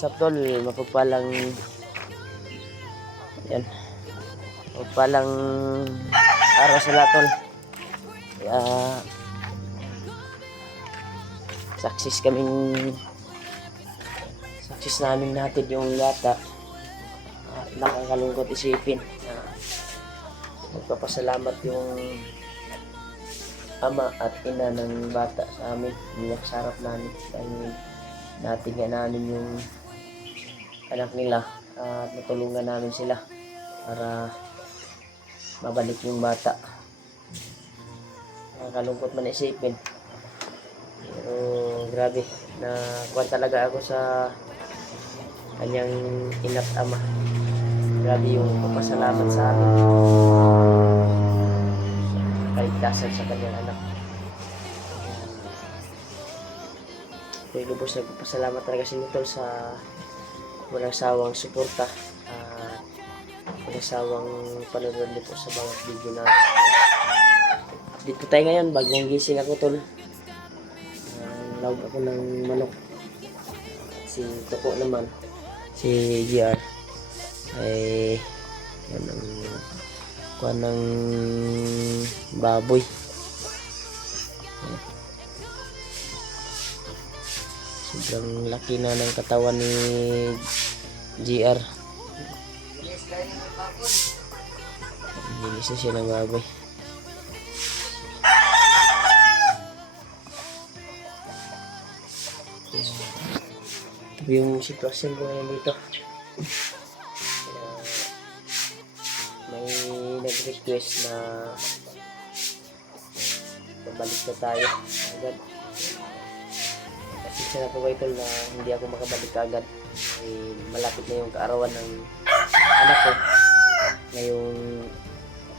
Sa tol, mapagpalang yan, mapagpalang araw sa lahat tol. Kaya success namin natin yung bata. At nakakalungkot isipin na magpapasalamat yung ama at ina ng bata sa amin, umiyak sa harap namin dahil natingnan namin yung anak nila at natulungan namin sila para mabalik yung bata. Nakakalungkot man isipin, pero grabe na kuwan talaga ako sa kanyang ina't ama. Grabe yung papasalamat sa amin kaligtasan sa kanyang anak. Ako'y lubos nagpapasalamat talaga sa inyo tol sa walang sawang suporta at walang sawang panonood niyo po sa mga video na dito tayo ngayon. Bagong gising ako tol, lawag ako ng manok. Si Toko naman, si GR ay yan ang kuha ng baboy. Sobrang laki na ng katawan ni GR. Bilis na siya ng baboy. Ito yung sitwasyon ko ngayon dito. May nag-request na pabalik na tayo agad. Kasi na po kayo tol na hindi ako makabalik agad. Malapit na yung kaarawan ng anak ko ngayong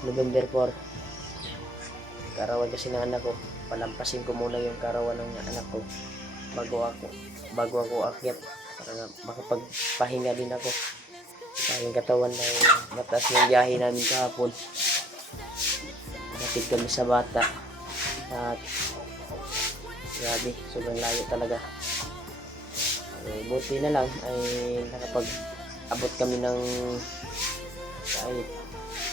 November 4. Kaarawan kasi ng anak ko. Palampasin ko muna yung kaarawan ng anak ko bago ako akyat para makapagpahinga din ako. Yung katawan ng mataas ng biyahe namin kahapon. Natid kami sa bata at grabe, sobrang layo talaga. Buti na lang ay nakapag-abot kami ng kahit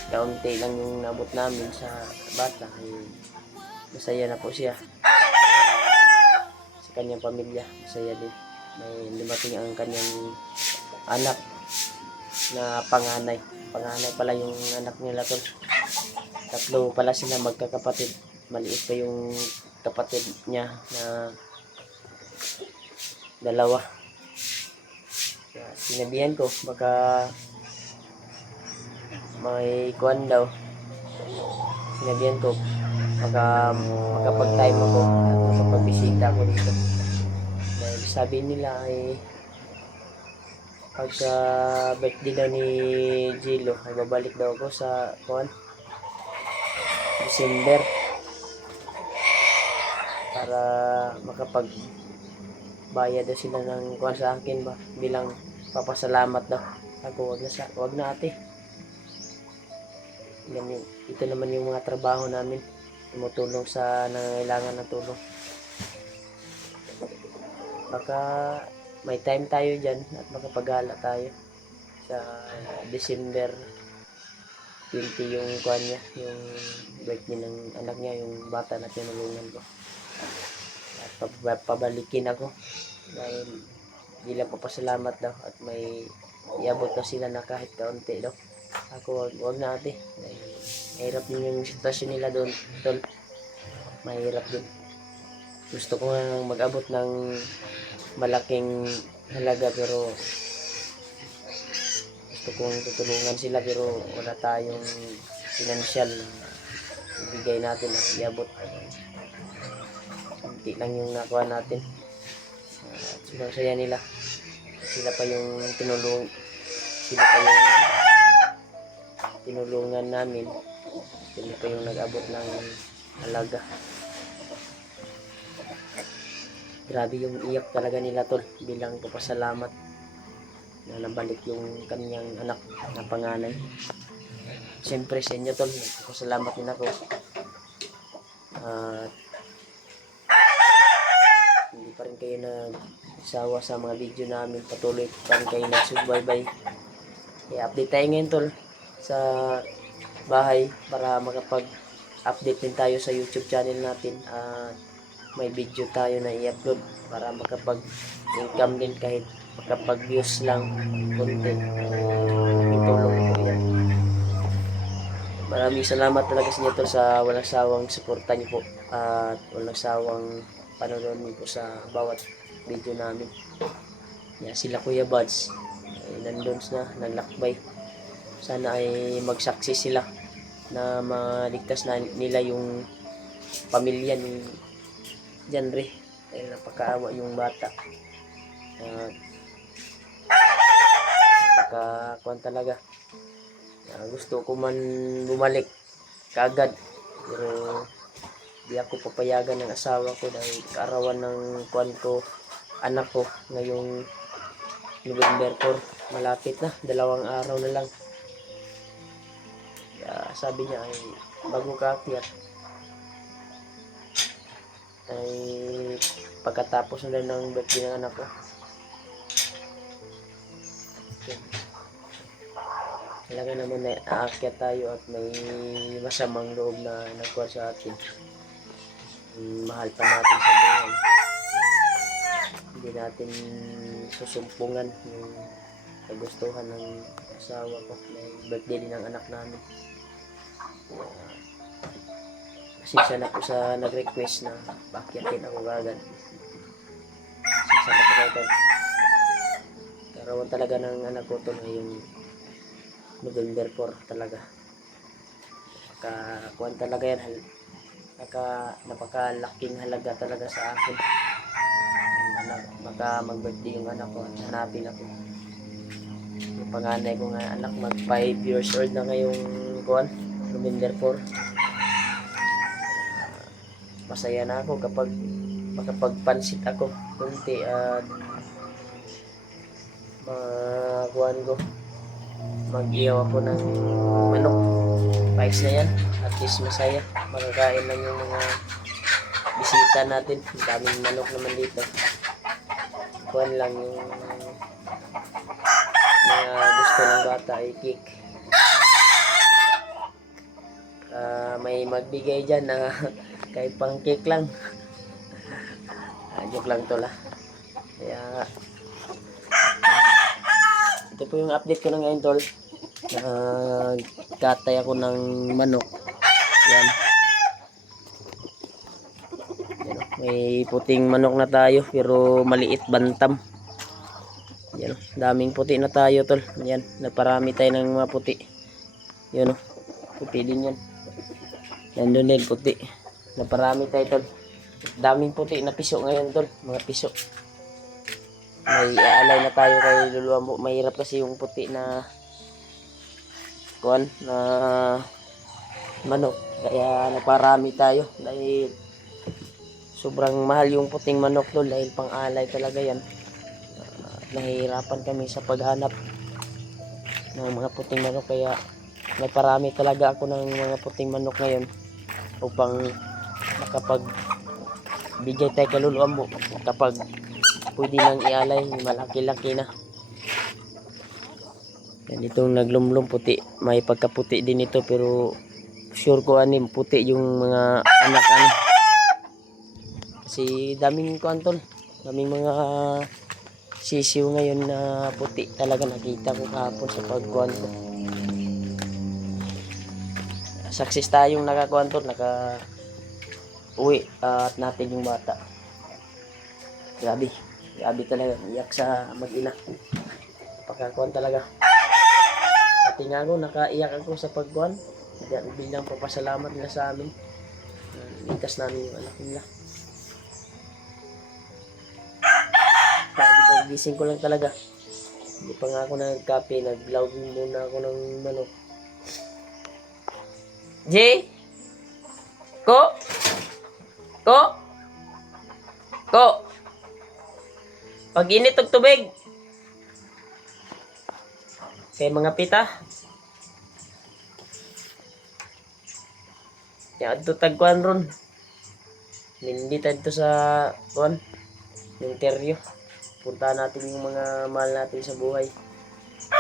kaunti lang yung nabot namin sa bata. Masaya na po siya. Sa kanyang pamilya, masaya din. May lumating ang kanyang anak na panganay pala yung anak nila tol. Tatlo pala sila magkakapatid. Maliit pa yung kapatid niya na dalawa. Kaya sinabihan ko baka may kuwan daw. Sinabihan ko baka makapag-time ako at makapagbisita ako dito. Dahil sabi nila ay pagka birthday daw ni Jilo ay babalik daw ako sa December para makapagbayad daw sila ng kuwan sa akin ba bilang papasalamat daw. Ako wag na ate. Ito naman yung mga trabaho namin, tumutulong sa nangangailangan ng tulong. Baka may time tayo dyan at makapagala tayo sa December 20 yung kuwan niya, yung birthday ng anak niya, yung bata na tinulungan ko. At pabalikin ako dahil bilang papasalamat daw at may iabot na sila na kahit kaunti daw. Ako, wag na ate. Mahirap din yung sitwasyon nila doon, tol. Mahirap din. Gusto ko nga mag-abot ng malaking halaga pero gusto kong tutulungan sila pero wala tayong financial na ibigay natin at iabot. Hindi lang yung nakuha natin. Sobrang saya nila. Sila pa yung tinulungan namin. Sila pa yung nag-abot ng halaga. Grabe yung iyak talaga nila tol bilang papasalamat na nabalik yung kanyang anak na panganay. Siyempre sa inyo tol, nagpapasalamat din ako. At hindi pa rin kayo nagsawa sa mga video namin, patuloy pa rin kayo nagsubaybay. Kaya update tayo ngayon tol sa bahay para makapag-update din tayo sa YouTube channel natin. May video tayo na i-upload para makapag-income din kahit makapag-views lang konti. Itulong po yan. Maraming salamat talaga sa inyo tol sa walang sawang suporta niyo po at walang sawang panonood niyo po sa bawat video namin. Yan, sila Kuya Buds ay nandun na, naglakbay. Sana ay mag-success sila na maligtas na nila yung pamilya ni Janre dahil napakaawa yung bata. Napakakuan talaga. Gusto ko man bumalik kaagad pero di ako papayagan ng asawa ko dahil kaarawan ng kuan ko, anak ko ngayong November 4. Malapit na, 2 araw na lang. Kaya sabi niya ay bago ka akyat ay pagkatapos na ng birthday ng anak ko. Talaga naman na aakyat tayo at may masamang loob na nagkuha sa atin. Mahal pa natin sa buhay. Hindi natin susumpungan yung kagustuhan ng asawa ko. May birthday din ng anak namin. Pasensya na po sa nag-request na paakyatin ako agad. Pasensya na po kayo. Karawan talaga ng anak ko ito ngayong November 4 talaga. Nakakuhan talaga yan. Napakalaking halaga talaga sa akin. Baka mag-birthday yung anak ko at hanapin ako. Yung panganay ko nga anak mag 5 years old na ngayong November 4. Masaya na ako kapag makapagpansit ako kunti at makuhan ko, mag-iyaw ako ng manok. Pais na yan, at least masaya, makakain lang yung mga bisita natin. Daming manok naman dito. Kuhan lang yung mga gusto ng bata ay cake. May magbigay dyan na kahit pang cake lang. Joke lang to lah. Kaya ito po yung update ko na ngayon tol. Katay ako ng manok. Yan. May puting manok na tayo pero maliit bantam. Yan, daming puti na tayo tol. Yan, naparami tayo ng mga puti. Yan oh, puti din yan. Nandun din puti. Naparami tayo tol. Daming puti na piso ngayon tol, mga piso. May aalay na tayo kay Luluambo. Mahirap kasi yung puti na kuan na manok. Kaya naparami tayo dahil sobrang mahal yung puting manok tol dahil pang alay talaga yan. Nahihirapan kami sa paghanap ng mga puting manok kaya naparami talaga ako ng mga puting manok ngayon upang makapagbigay tayo kay Luluambo kapag pwede nang ialay, malaki-laki na. Yan, itong naglumlum puti, may pagkaputi din ito pero sure ko anim puti yung mga anak kasi daming kuantol, daming mga sisiw ngayon na puti talaga nakita ko kahapon sa pagkuhan ko. Success tayong nakakuhan tol, naka uwi at natin yung bata. Grabe, grabe talaga, iyak sa mag-ina. Pagkakuhan talaga. Pati nga ako, nakaiyak ako sa pagkuhan. Bilang papasalamat nila sa amin. Ligtas namin yung anak nila. Gising ko lang talaga. Hindi pa nga ako nagkape, nag-vlogging muna ako ng manok. J? Ko? Ko? Ko? Pag-init og tubig. Kay mga pita. Yan ito tagkuhan ron. Ninditan ito sa kuhan. Interview. Puntahan natin yung mga mahal natin sa buhay.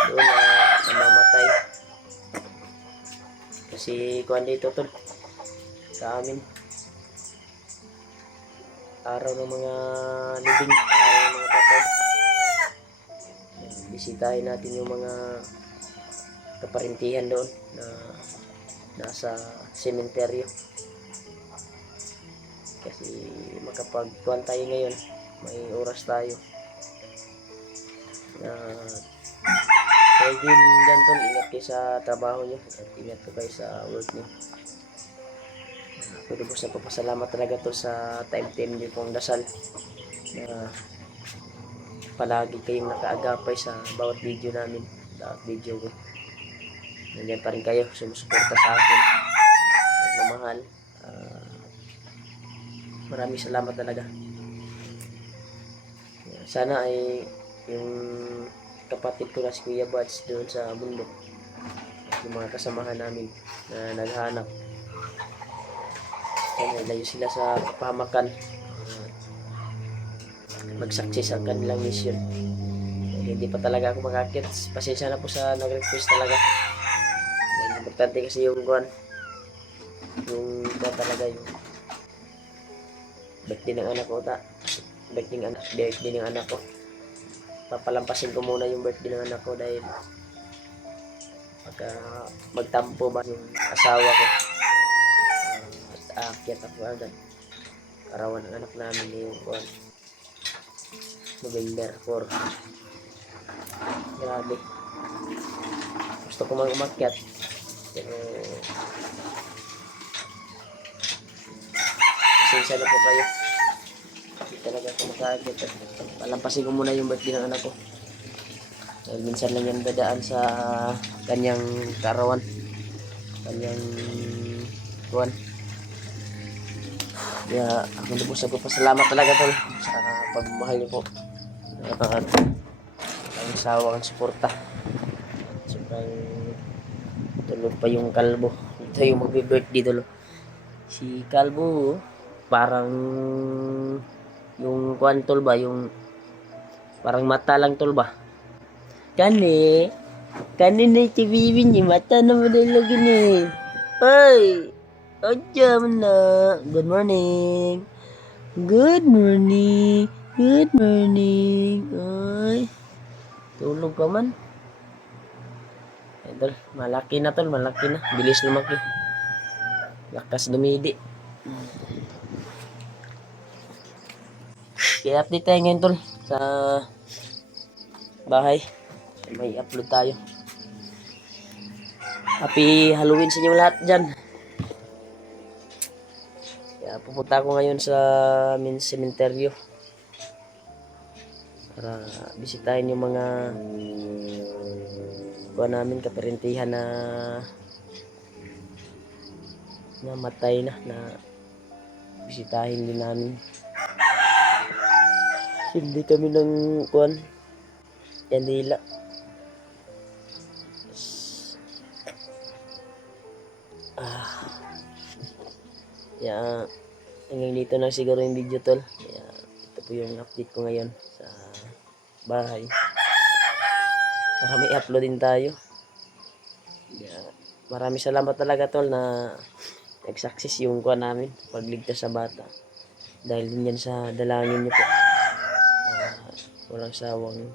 Doon na namamatay. Kasi kuhan dito tol. Sa amin. Araw ng mga living. Araw ng mga patay. Bisitahin natin yung mga kaparintihan doon na nasa sementeryo. Kasi makapagkuhan tayo ngayon. May oras tayo. Kaya din dyan tol, ingat kayo sa trabaho nyo at ingat po kayo sa work nyo. Pwede po sa papasalamat talaga to sa time nyo pong dasal na palagi kayong nakaagapay sa bawat video namin, bawat video ko. Nandiyan pa rin kayo, sumusuporta sa akin, nagmamahal. Maraming salamat talaga. Sana ay yung kapatid ko na si Kuya Buds doon sa bundok, yung mga kasamahan namin na naghanap, sana layo sila sa kapahamakan, mag-success ang kanilang mission. Hindi pa talaga ako makakit. Pasensya na po sa nag-request talaga. Dahil importante kasi yung kuhan, yung talaga yung birthday ng anak ko birthday ng anak ko. Papalampasin ko muna yung birthday ng anak ko dahil pagka magtampo ba yung asawa ko at aakyat ako agad. Arawan ng anak namin yung November 4. Grabe, gusto ko mang umakyat pero pasensya na po kayo, hindi talaga ako makakit. Palampasin ko muna yung birthday ng anak ko dahil minsan lang yan dadaan sa kanyang karawan, kanyang kuwan. Kaya ako lubos sa pasalamat talaga tol sa pagmamahal niyo po at ang sawang suporta. Sobrang tulog pa yung kalbo. Ito yung magbe-birthday tol. Si kalbo parang yung kuwan tol ba, yung parang mata lang tol ba. Kani na si Bibi ni mata na madalog ni. Hoy! Ojo na. Good morning. Good morning. Good morning. Ay. Tulog ka man. Tol, malaki na tol, malaki na. Bilis lumaki. Lakas dumidi. Kaya update tayo ngayon tol sa bahay. May upload tayo. Happy Halloween sa inyo lahat dyan. Kaya pupunta ako ngayon sa sementeryo para bisitahin yung mga kuha namin, kaparintihan na namatay na bisitahin din namin. Hindi kami ng kuhan Yanila. Kaya hanggang dito na siguro yung video tol. Kaya ito po yung update ko ngayon sa bahay para may upload din tayo. Kaya maraming salamat talaga tol na nag-success yung kuha namin, pagligtas sa bata. Dahil din yan sa dalangin niyo po. walang sawang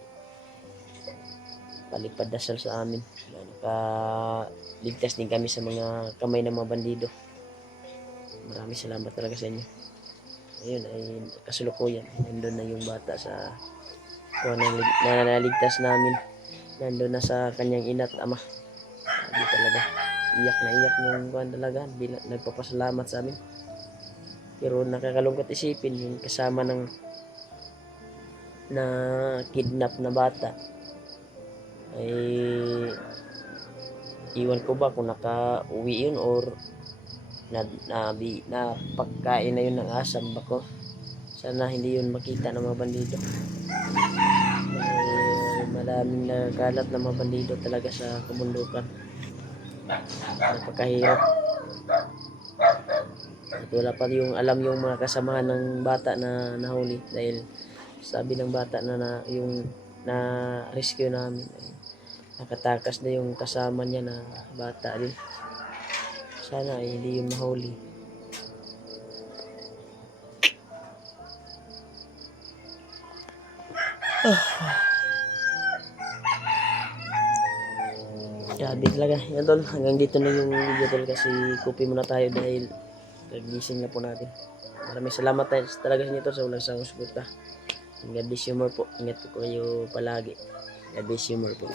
palipad dasal sa amin na nakaligtas din kami sa mga kamay ng mga bandido. Maraming salamat talaga sa inyo. Ayun ay kasulukuyan, nandun na yung bata sa kung naligtas namin, nandun na sa kanyang ina't ama. Sabi talaga, iyak na iyak nung kuwan talaga, nagpapasalamat sa amin. Pero nakakalungkot isipin yung kasama ng na kidnap na bata ay iwan ko ba kung naka-uwi yun or na pagkain na yun ng asam bako. Sana hindi yun makita ng mga bandido. Maraming nagkalat na mga bandido talaga sa kabundukan. Napakahirap. At wala pa yung alam yung mga kasamahan ng bata na nahuli dahil sabi ng bata na yung na rescue namin ay nakatakas na yung kasama niya na bata din. Sana ay hindi yung mahuli. Grabe talaga. Yan tol, hanggang dito na yung video tol kasi copy muna tayo dahil kagising na po natin. Maraming salamat tayo talaga sa inyo tol sa walang sawang suporta. God bless you more po. Ingat po kayo palagi. God bless you more po.